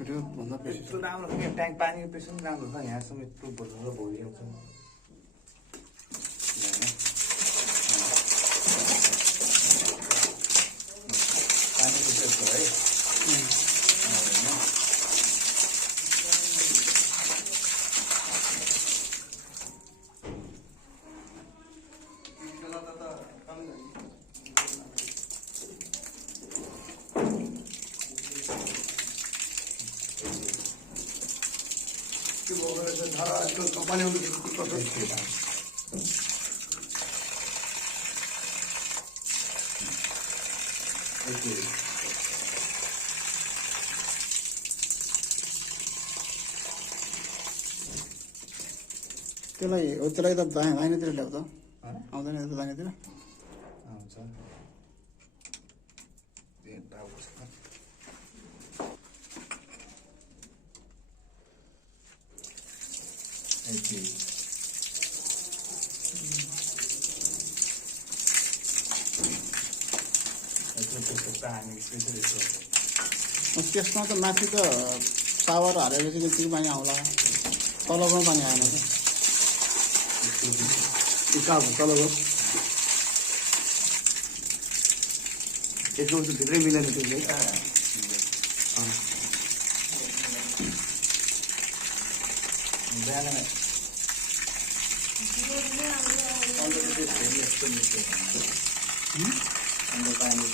छुट्यो भन्दा बेसी यस्तो राम्रो छ यहाँ ट्याङ्क पानीको प्रेसर पनि राम्रो छ यहाँसम्म यत्रो बोल्नु भोलि आउँछ पानीको प्रेसर है आजकल कंपनी त्यसलाई त दाहिनेतिर ल्याउँछ आउँदैन दाहिनेतिर आउँछ त्यसमा त माथि त सावर हालेपछि त्यति पानी आउला तलको पानी आएन क्या तलको यसो भित्रै मिलेन त्यो अन्त पानी